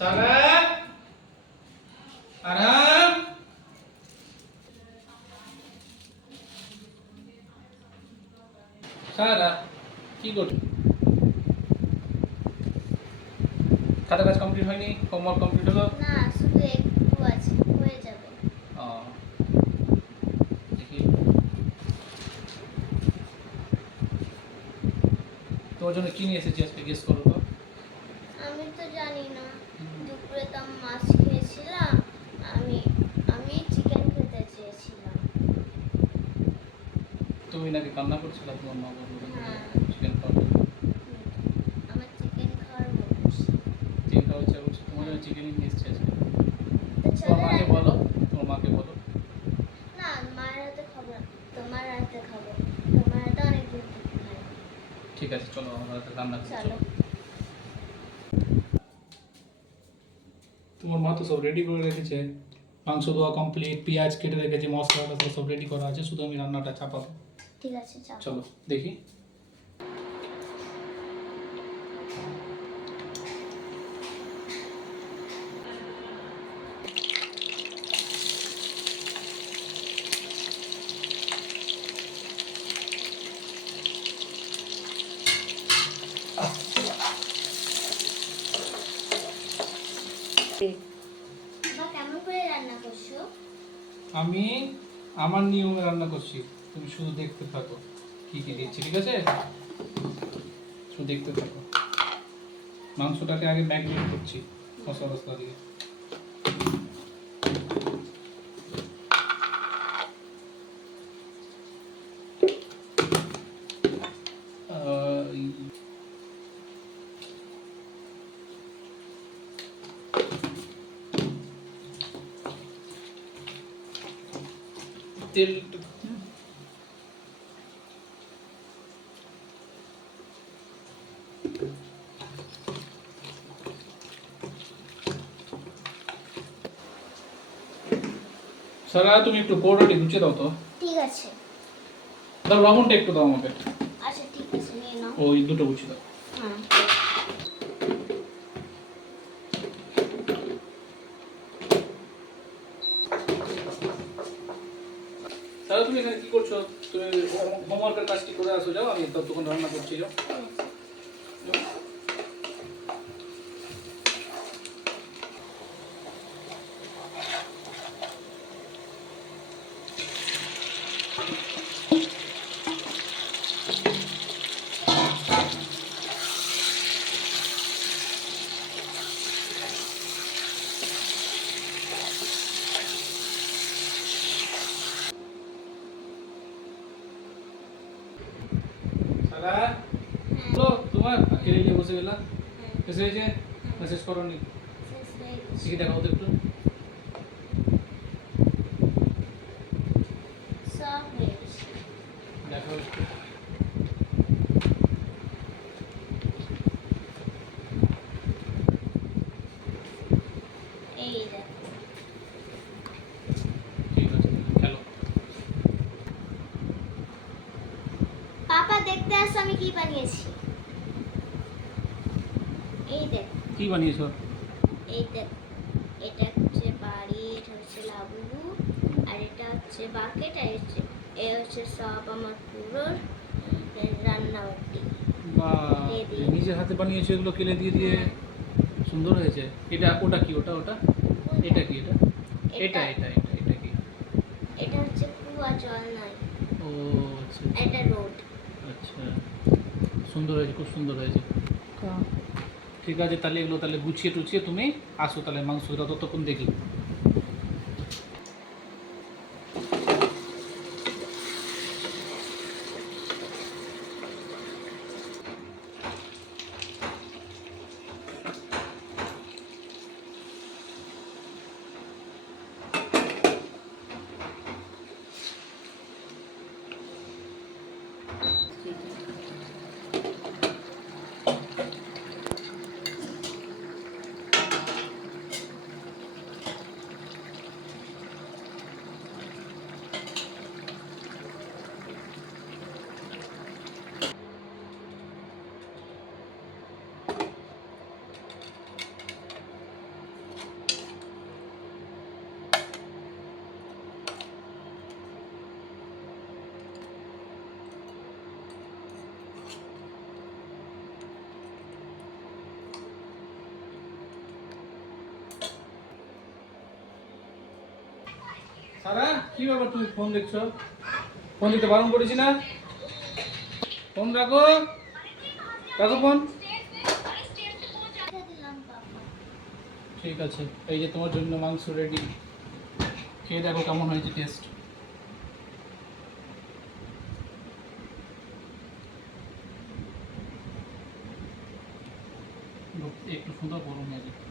সারা আরাম সারা কি করছো? খাতা কাজ কমপ্লিট হয়নি? হোমওয়ার্ক কমপ্লিট হলো? না, শুধু একটু আছে, হয়ে যাবে। ও দেখি তোমার জন্য কি নিয়ে এসেছি আজকে, গেস করো তো। আমি তো জানি না। দুপুরে তো আমি মাছ খেয়েছিলাম। আমি আমি চিকেন খেতে চেয়েছিলাম। তুমি নাকি কান্না করছিলে, তোমার মা বললো হ্যাঁ। চিকেন খাওয়ার জন্য। আমার চিকেন খাওয়ার বলছি। চিকেন খাওয়ার ইচ্ছা করছে, তোমার জন্য চিকেনই নিয়ে এসেছি আজকে। তো চলো তোমার মাকে রান্না বলো, করি। তোমার মাকে বলো। না, মায়ের হাতে খাবো না, তোমার হাতে খাবো। তোমার হাতে অনেক দূর থেকে খাই। ঠিক আছে, চলো আমার হাতে রান্না করছি, চলো। চলো। তোমার মা তো সব রেডি করে রেখেছে, মাংস ধোয়া কমপ্লিট, পেঁয়াজ কেটে রেখেছে, মশলা টসলা সব রেডি করা আছে, শুধু আমি রান্নাটা চাপাবো। ঠিক আছে, চলো। চলো দেখি। মা, কেমন করে রান্না করছো? আমি আমার নিয়মে রান্না করছি, তুমি শুধু দেখতে থাকো কি কি দিচ্ছি, ঠিক আছে? শুধু দেখতে থাকো। মাংসটাকে আগে ম্যাগনেট করছি মশলা টসলা দিয়ে। এই তেল সারা, তুমি একটু কৌড়াটি গুছিয়ে দাও তো। ঠিক আছে। দাও, লবণটা একটু দাও আমাকে। আচ্ছা, ঠিক আছে, নিয়ে নাও। ওই দুটো গুছিয়ে দাও। হ্যাঁ। সারা, তুমি এখানে কি করছো? তুমি হোমওয়ার্কের কাজটি করে আসো, যাও, আমি ততক্ষণ রান্না করছি, যাও। সারা, বলো তোমার আজকে নিয়ে বসে গেলা, এসে হয়েছে, মেসেজ করো নি, শেষ হয়ে গেছে। শিখে দেখাও তো একটু। সব হয়ে গেছে। দেখাও একটু। এই দেখো। ঠিক আছে, খেলো। পাপা, দেখতে আসো আমি কি বানিয়েছি। এই দেখ। কি বানিয়েছো? এই দেখ। এটা হচ্ছে বাড়ি, এটা হচ্ছে লাবু, আর এটা হচ্ছে বাকেট, আর এ হচ্ছে সব আমার পুরো রান্নাবাটি। বা দিয়ে দিয়ে। নিজের হাতে বানিয়েছো এগুলো, কেলে দিয়ে দিয়ে। হ্যাঁ। সুন্দর হয়েছে। এটা ওটা কি, ওটা ওটা এটা কি, এটা এটা এটা এটা এটা কি? এটা হচ্ছে কুয়া, জল নাই। ও আচ্ছা এটা রোড। আচ্ছা, সুন্দর হয়েছে, খুব সুন্দর হয়েছে। ঠিক আছে, তাহলে এগুলো তাহলে গুছিয়ে টুছিয়ে তুমি আসো, তাহলে মাংসটা ততক্ষণ দেখি। সারা কি ব্যাপার, তুমি ফোন দেখছো? ফোন দিতে বারণ করেছি না? ফোন রাখো, রাখো ফোন। দিলাম বাবা। ঠিক আছে, এই যে তোমার জন্য মাংস রেডি, খেয়ে দেখো কেমন হয়েছে টেস্ট। একটু সুন্দর গরম হয়েছে।